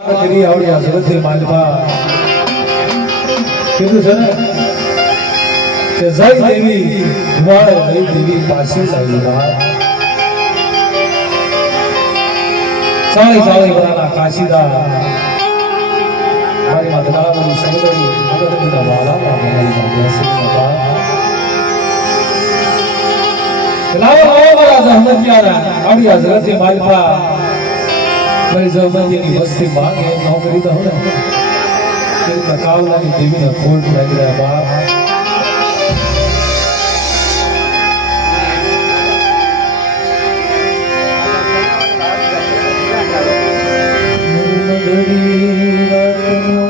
કરી આવડી સુરતની માંડવા. કીધું છે ને કે જય દેવી ધુમાડે જય દેવી, પાછી આવી બહાર ચાલી ચાલી બધાના કાશીદા. મારી માં ધનાવરી સમુદ્રી મગરના વાલા મારી માં બેસી સદા લાવો લાવો મારા જહમતિયારા આવડી આ જગતની જહમતિની વસ્તી માંગે નોકરી તો હવે. તે કાવલાની દેવીને ખોટ લાગી રહ્યા બાપ. બાધા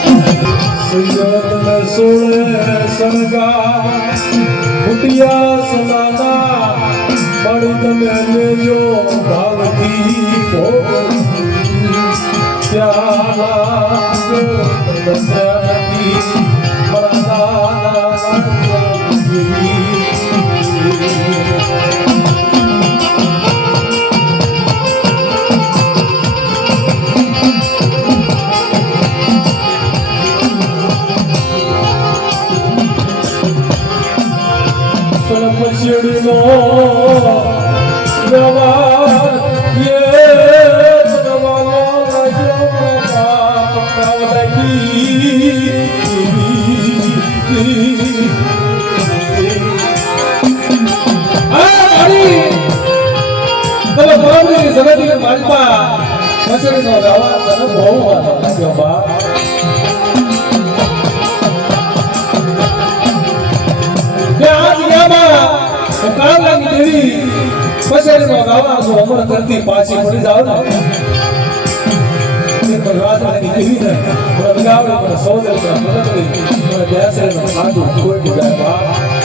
સુજન સોળે સનગા ફૂટિયા સલાના પણ તમે લેજો ભાવથી ભોગ પ્યાલા પછડીનો વ્યવહાર એ બનવાનો લાગ્યો પ્રતાપ કાવલકી. આ મારી તમે દેવી પછેડીમાં ગાવા જો અમર કરતી પાછી પડી જાવ ને. તે ભગવાનની દેવીને મને લગાવડે મને સોદર છે મદદ કરી મને બેસે ને ખાધું કોઈ જાય બાપ.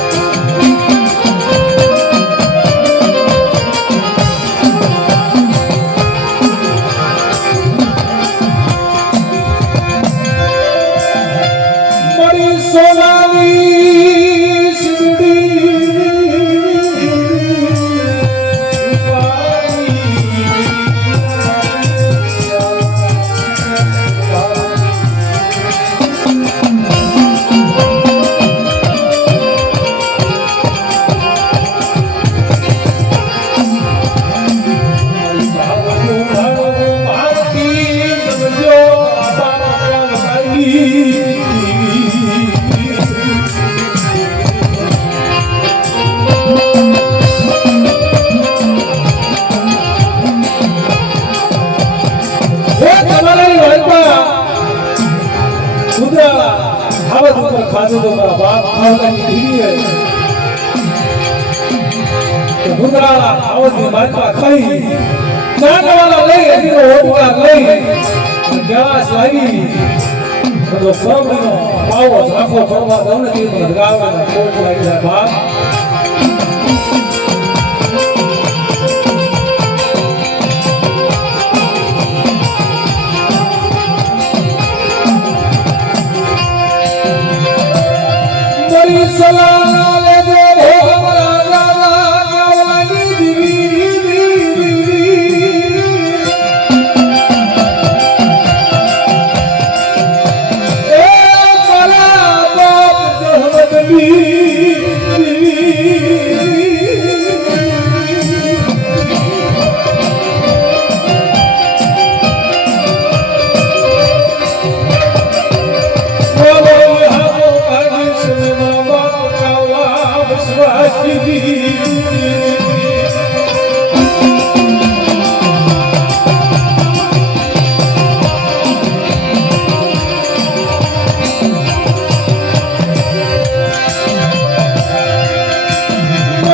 ખાધું તો મારા બાપ ખાવતાની દીવીએ કે કુદરા ખાવતની વાલપા ખાઈ ચાંદવાલા લઈ એનો ઓટકા લઈ ગ્લાસ લાવી, બધો ફરમણીનો પાવો બાપ.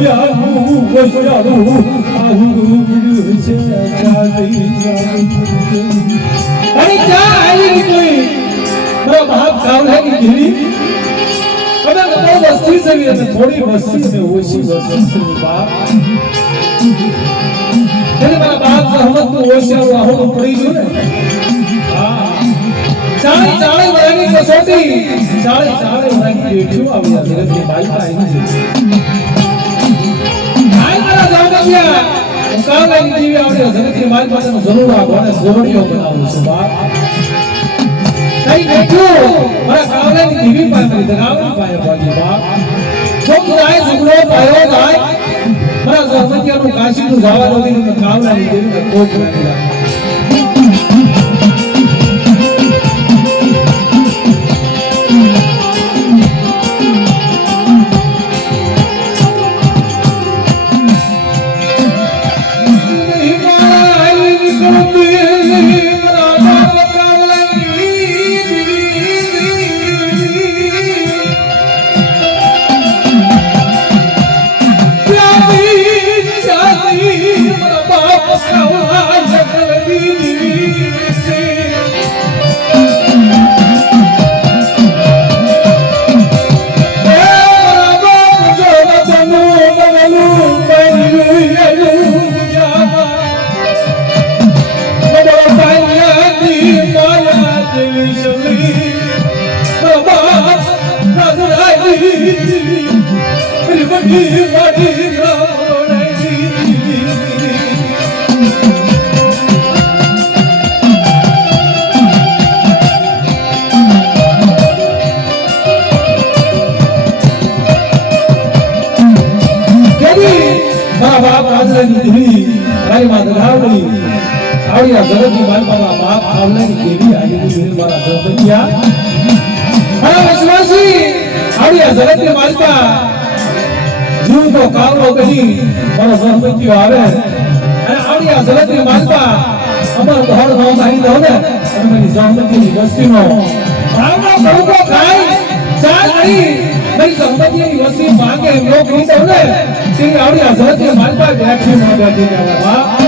સહમતિયાનું વૈયારું આવું ગુડ્યું છે ચાલી ચાલી અરે ક્યાં હાલી નીકળી મારા બાપ કાવલાની દીદી અમે બહુ વસ્તી છે અને થોડી વસ્તી અને ઓછી વસ્તી છે બાપ એટલે મારા બાપ સહમતનું ઓછું આવું પડી ગયું ને ચાળી ચાળી વરાની કસોટી, ચાળી ચાળી વરાની પેટીઓ આવી આ જગતની બાઈમાં આવી હું કાવલાની દેવી આવડે મારી પાસેનો જરૂર આ ગોને ગોરડીઓ બનાવું છું, બાપ. કઈ બેઠું? મારા કાવલાની દેવી પાસે મારી દગાવની પાસે પહોંચી બાપ. જો જાય, ઝઘડો, પાયો જાય. મારા જમતિયાનું કાશીનું જવા નથી કાવલાની દેવીને બાપ રાજલાની દેવી મારી માં દગાવડી આવડી આ જગતની મારા બાપ આવલાની દેવી આવી દેવી મારા જગતિયા મારા વિશ્વાસી આવડી આ જગતની માલિકા જીવ તો કાવલો કહી મારો સહમતિયો આવે. અને આવડી આ જગતની માલિકા અમારો ધોળ ધોળ મારી દો ને. અને મારી સહમતિની વસ્તીનો. ભાવનો પડકો ખાઈ ચા કરી. મારી સહમતિની વસ્તી ભાગે લોક નહીં દો ને? તેની આવડી હઝરત બેઠી ન બેઠી ને વાહ.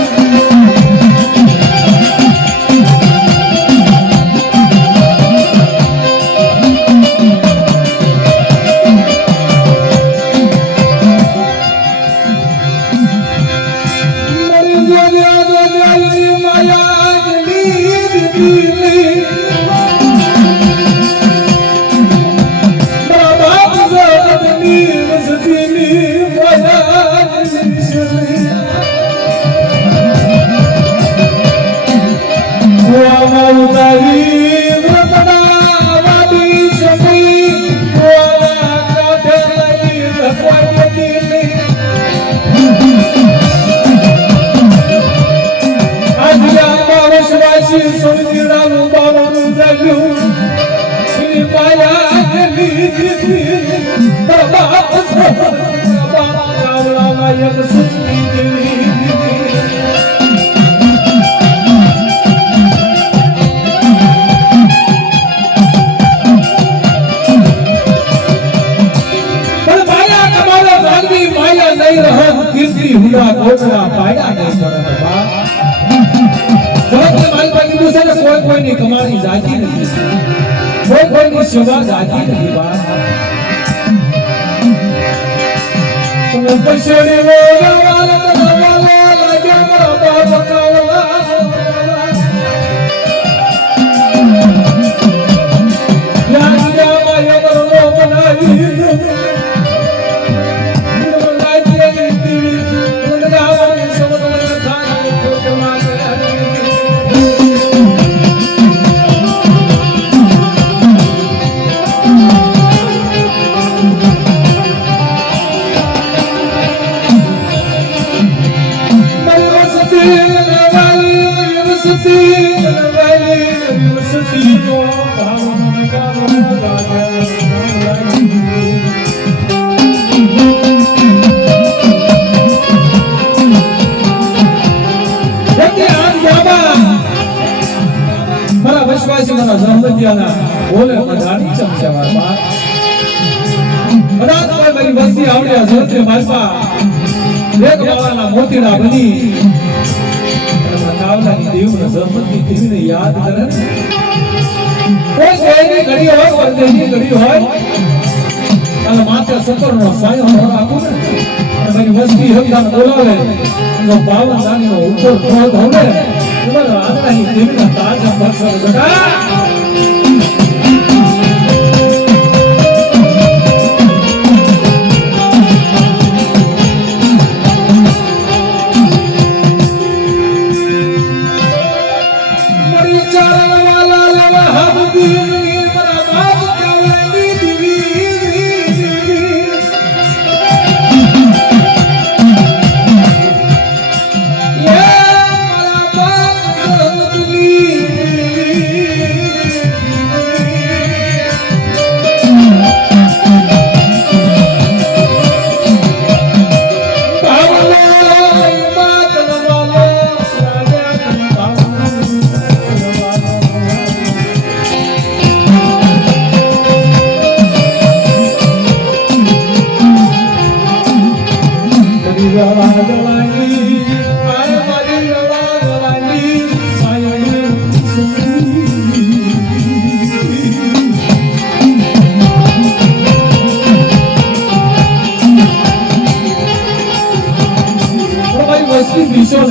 કોઈની સેવા વસ્તી આવડ્યા જોતે માલપા એક બાવાના મોતીડા બની. મનાવલાની દેવને જહમતી દેવીને યાદ કરે ને. કોઈ દેવની ઘડી હોય પરદેશની ઘડી હોય, અને માથે સત્તરનો સાયો ન રાખું ને. મારી વસ્તી હરિદાન બોલાવે. જો બાવન દાનીનો ઉપર ક્રોધ હોય ને તમારા આંગણાની દેવીના તાજા દર્શન બેટા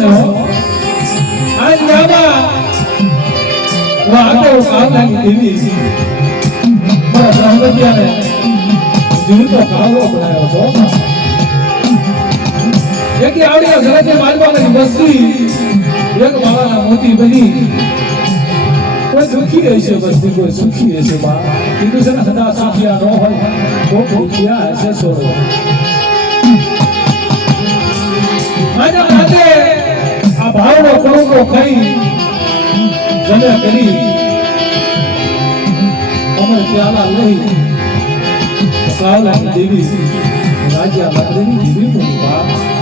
હો આજ ગામા વાતો કાવલાની દેવી મારા બ્રહ્મત્યાને જીવતો કાવલો બનાવ્યો છો એક આવડી જગતે માલવાની વસ્તી એક બાવાના મોતી બની. કોઈ દુખી હશે વસ્તી કોઈ સુખી હશે બા. કીધું છે ને, સદા સુખિયા ન હોય કોઈ દુખિયા હશે સોરો. આજે ભાવનો કળંકો ખાઈ જમે કરી અમર પ્યાલા લઈ કાલા દેવી રાજા મંદિરની જીવી બોલી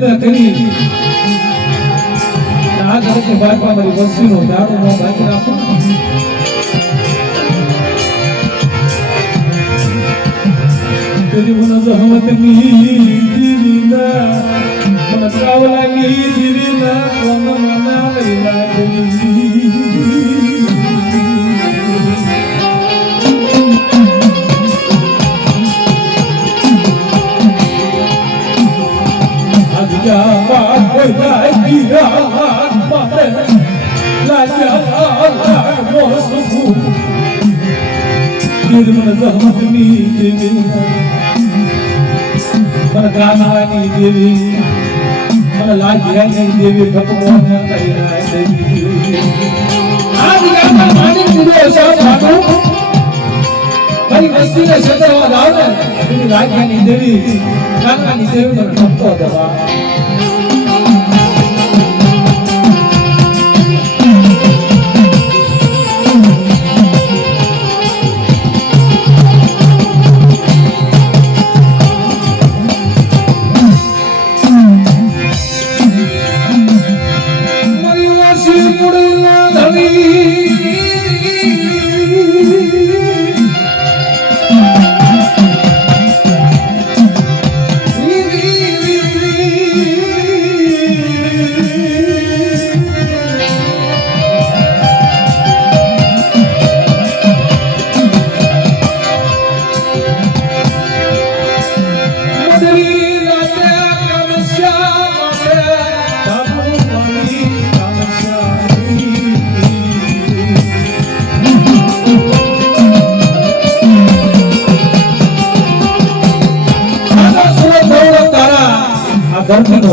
જમે કરી. આ ઘરથી બાપા મારી વસ્તીનો દાડો નો ભાગ રાખો. તેરી મને જહમતની દીવીના મને Mana ganani devi Mana lajani devi Bhagwan kayra devi Ajama mani kudo sabhanu મારી વસ્તીને છેતરવા જાવ ને દેવી કાકાની દેવી મને ભક્તો દવા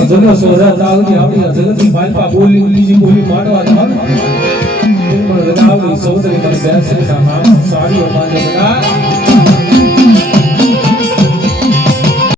જનો સોરા તાવની આવડી જગતની માલપા બોલી બીજી બોલી માડવા જાવ પણ એ સૌદરી મને બેસે નામ સારી માને બધા